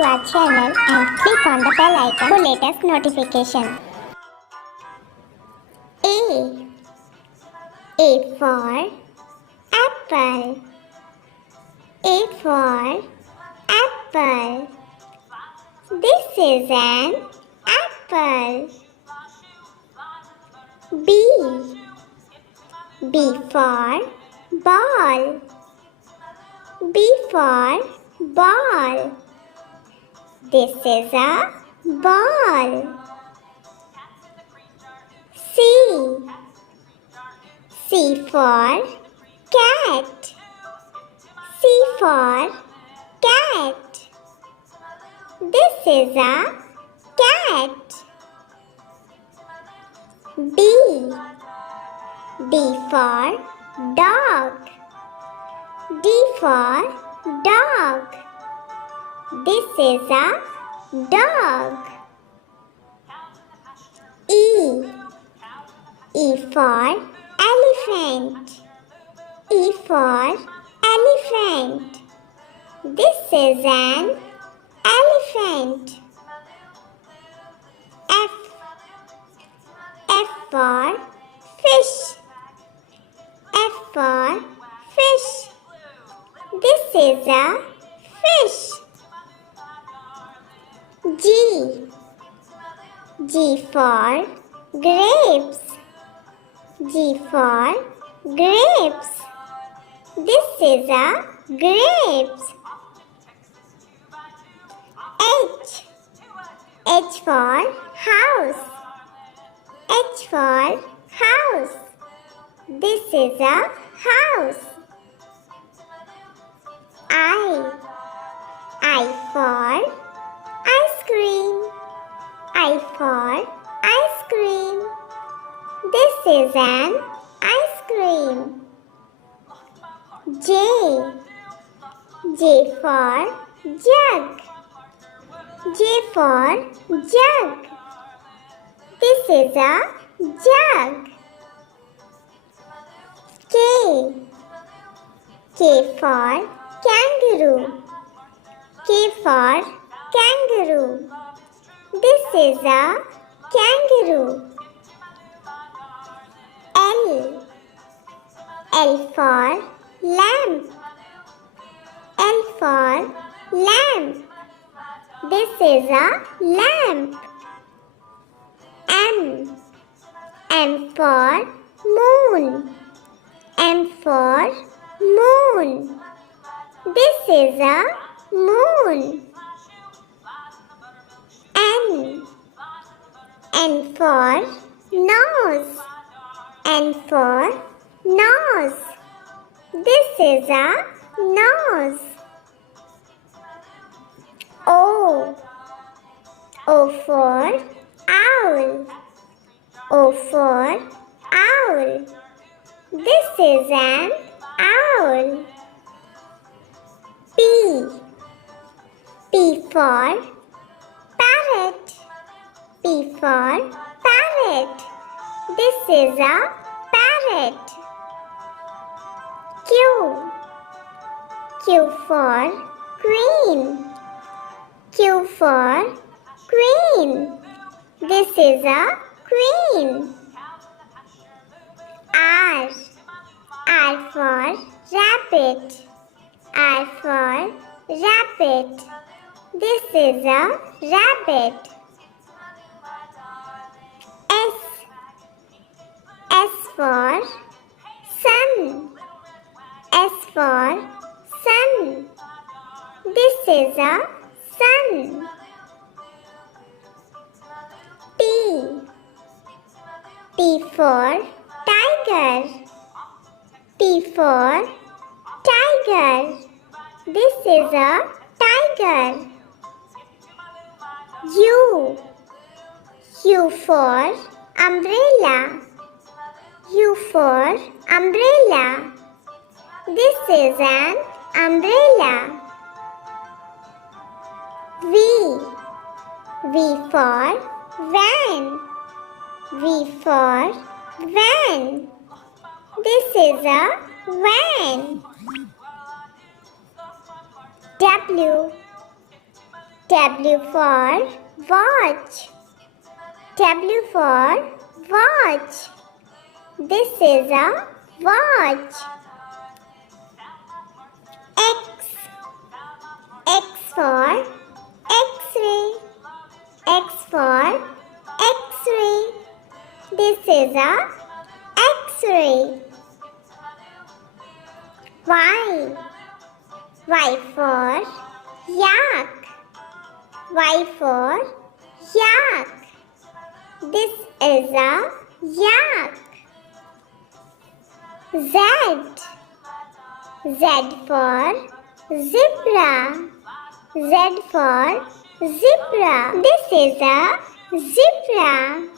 to our channel and click on the bell icon for latest notification. A for apple. A for apple. This is an apple. B for ball. B for ball. This is a ball. C for cat. C for cat. This is a cat. D for dog. D for dog. This is a dog. E for elephant. E for elephant. This is an elephant. F for fish. F for fish. This is a fish. G for grapes. G for grapes. This is a grapes. H for house. H for house. This is a house. I for ice cream. I for ice cream. This is an ice cream. J for jug. J for jug. This is a jug. K for kangaroo. K for kangaroo. This is a kangaroo. L for lamp. L for lamp. This is a lamp. M for moon. M for moon. This is a moon. N for nose. N for nose. This is a nose. O for owl. O for owl. This is an owl. P for parrot. P for parrot. This is a parrot. Q for queen. Q for queen. This is a queen. R for rabbit. R for rabbit. This is a rabbit. S for sun. S for sun. This is a sun. T for tiger. T for tiger. This is a tiger. U for umbrella. U for umbrella. This is an umbrella. V for van. V for van. This is a van. W for watch. W for watch. This is a watch. X. X for X-ray. X for X-ray. This is a X-ray. Y. Y for yak. Y for yak. This is a yak. Z. Z for zebra. Z for zebra. This is a zebra.